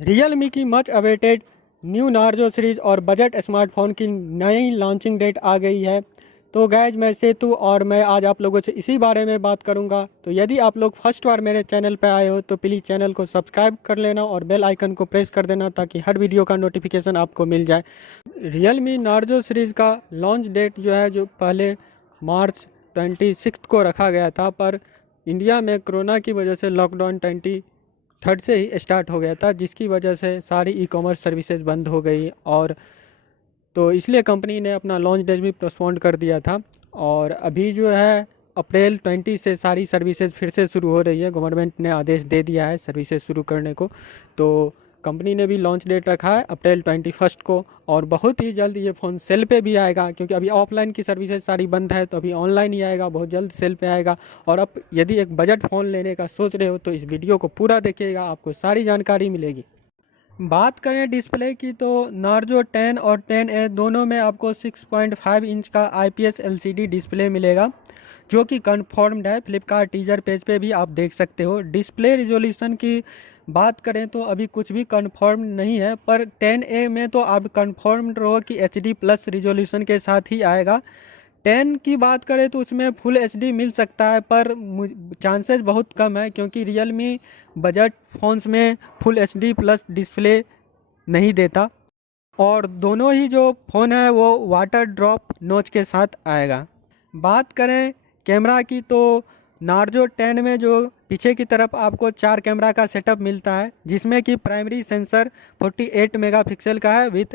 Realme की much awaited new Narzo series और budget smartphone की नई लॉन्चिंग डेट आ गई है। तो गैज मैं सेतु और मैं आज आप लोगों से इसी बारे में बात करूंगा। तो यदि आप लोग फर्स्ट बार मेरे चैनल पर आए हो तो प्लीज़ चैनल को सब्सक्राइब कर लेना और बेल आइकन को प्रेस कर देना ताकि हर वीडियो का नोटिफिकेशन आपको मिल जाए। Realme नार्जो सीरीज़ का लॉन्च डेट जो है जो पहले मार्च 26 को रखा गया था, पर इंडिया में कोरोना की वजह से लॉकडाउन 23 से ही स्टार्ट हो गया था, जिसकी वजह से सारी ई कॉमर्स सर्विसेज बंद हो गई और तो इसलिए कंपनी ने अपना लॉन्च डेट भी पोस्टपोन कर दिया था। और अभी जो है अप्रैल 20 से सारी सर्विसेज फिर से शुरू हो रही है। गवर्नमेंट ने आदेश दे दिया है सर्विसेज शुरू करने को, तो कंपनी ने भी लॉन्च डेट रखा है अप्रैल 21 को। और बहुत ही जल्द ये फ़ोन सेल पे भी आएगा, क्योंकि अभी ऑफलाइन की सर्विसेज सारी बंद है, तो अभी ऑनलाइन ही आएगा, बहुत जल्द सेल पे आएगा। और अब यदि एक बजट फ़ोन लेने का सोच रहे हो तो इस वीडियो को पूरा देखिएगा, आपको सारी जानकारी मिलेगी। बात करें डिस्प्ले की तो नार्जो 10 और 10A दोनों में आपको 6.5 इंच का IPS LCD डिस्प्ले मिलेगा, जो कि कन्फर्म्ड है। फ्लिपकार्ट टीजर पेज पे भी आप देख सकते हो। डिस्प्ले रिजोल्यूशन की बात करें तो अभी कुछ भी कन्फर्म नहीं है, पर 10A में तो आप कन्फर्म्ड रहो कि HD+ रिजोल्यूशन के साथ ही आएगा। 10 की बात करें तो उसमें फुल HD मिल सकता है, पर चांसेस बहुत कम है, क्योंकि Realme बजट फ़ोन्स में फुल HD+ डिस्प्ले नहीं देता। और दोनों ही जो फ़ोन है वो वाटर ड्रॉप नोच के साथ आएगा। बात करें कैमरा की तो नार्जो 10 में जो पीछे की तरफ आपको 4 कैमरा का सेटअप मिलता है, जिसमें कि प्राइमरी सेंसर 48 मेगापिक्सल का है विथ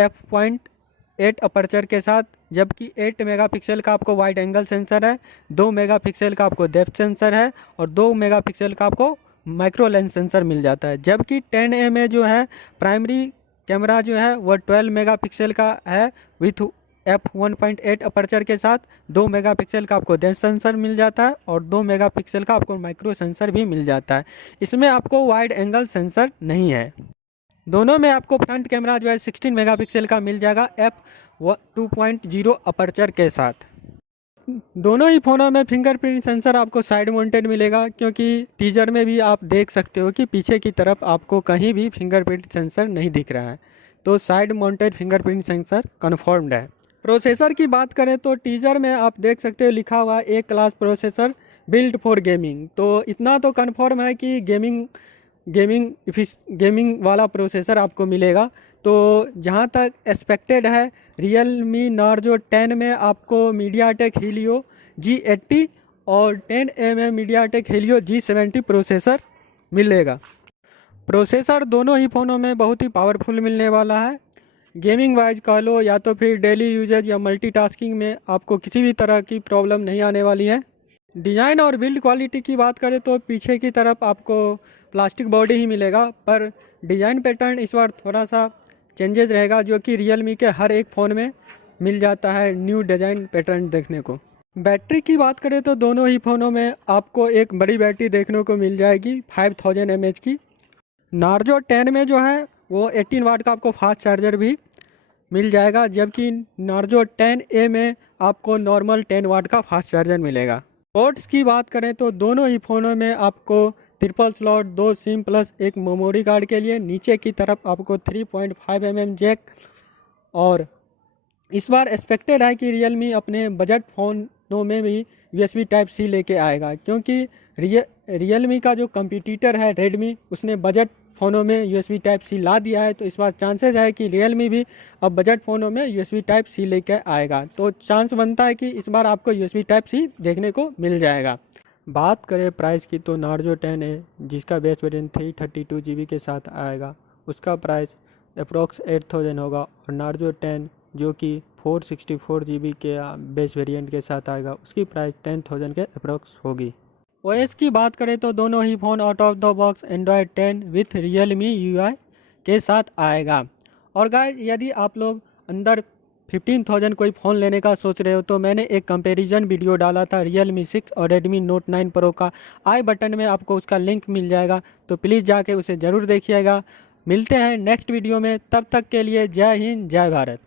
f.8 अपर्चर के साथ, जबकि 8 मेगापिक्सल का आपको वाइड एंगल सेंसर है, 2 मेगापिक्सल का आपको डेप्थ सेंसर है और 2 मेगापिक्सल का आपको माइक्रो लेंस सेंसर मिल जाता है। जबकि 10A में जो है प्राइमरी कैमरा जो है वह 12 मेगापिक्सल का है विथ f1.8 अपर्चर के साथ, 2 मेगापिक्सल का आपको डेप्थ सेंसर मिल जाता है और 2 मेगापिक्सल का आपको माइक्रो सेंसर भी मिल जाता है। इसमें आपको वाइड एंगल सेंसर नहीं है। दोनों में आपको फ्रंट कैमरा जो है 16 मेगापिक्सल का मिल जाएगा f2.0 अपर्चर के साथ। दोनों ही फ़ोनों में फिंगरप्रिंट सेंसर आपको साइड माउंटेड मिलेगा, क्योंकि टीजर में भी आप देख सकते हो कि पीछे की तरफ आपको कहीं भी फिंगरप्रिंट सेंसर नहीं दिख रहा है, तो side mounted fingerprint sensor confirmed है। प्रोसेसर की बात करें तो टीजर में आप देख सकते हो लिखा हुआ A class processor build for gaming, तो इतना तो कन्फर्म है कि गेमिंग वाला प्रोसेसर आपको मिलेगा। तो जहाँ तक एक्सपेक्टेड है Realme नार्जो 10 में आपको mediatek Helio G80 और 10A में mediatek Helio G70 प्रोसेसर मिलेगा। प्रोसेसर दोनों ही फ़ोनों में बहुत ही पावरफुल मिलने वाला है। गेमिंग वाइज कह लो या तो फिर डेली यूजेज या मल्टीटास्किंग में आपको किसी भी तरह की प्रॉब्लम नहीं आने वाली है। डिज़ाइन और बिल्ड क्वालिटी की बात करें तो पीछे की तरफ आपको प्लास्टिक बॉडी ही मिलेगा, पर डिज़ाइन पैटर्न इस बार थोड़ा सा चेंजेस रहेगा, जो कि Realme के हर एक फ़ोन में मिल जाता है न्यू डिज़ाइन पैटर्न देखने को। बैटरी की बात करें तो दोनों ही फ़ोनों में आपको एक बड़ी बैटरी देखने को मिल जाएगी 5000 mAh की। नार्जो 10 में जो है वो 18 वाट का आपको फास्ट चार्जर भी मिल जाएगा, जबकि नार्जो 10A में आपको नॉर्मल 10 वाट का फास्ट चार्जर मिलेगा। पोर्ट्स की बात करें तो दोनों ही फ़ोनों में आपको ट्रिपल स्लॉट 2 सिम प्लस एक मेमोरी कार्ड के लिए नीचे की तरफ आपको 3.5 mm जैक। और इस बार एक्सपेक्टेड है कि Realme अपने बजट फ़ोनों में भी USB Type-C लेके आएगा, क्योंकि Realme का जो कंपटीटर है Redmi, उसने बजट फ़ोनों में USB Type-C ला दिया है। तो इस बार चांसेस है कि Realme भी अब बजट फ़ोनों में USB Type-C लेकर आएगा, तो चांस बनता है कि इस बार आपको USB Type-C देखने को मिल जाएगा। बात करें प्राइस की तो नार्जो 10A जिसका बेस वेरिएंट 332 GB के साथ आएगा, उसका प्राइस अप्रोक्स 8000 होगा। और नार्जो 10 जो कि 464 GB के बेस वेरिएंट के साथ आएगा, उसकी प्राइस 10000 के अप्रोक्स होगी। OS की बात करें तो दोनों ही phone out of the box Android 10 with Realme UI के साथ आएगा। और गाइस यदि आप लोग अंदर 15000 कोई फ़ोन लेने का सोच रहे हो तो मैंने एक कंपैरिजन वीडियो डाला था Realme 6 और Redmi Note 9 Pro का, आई बटन में आपको उसका लिंक मिल जाएगा, तो प्लीज़ जाके उसे ज़रूर देखिएगा। मिलते हैं नेक्स्ट वीडियो में, तब तक के लिए जय हिंद जय भारत।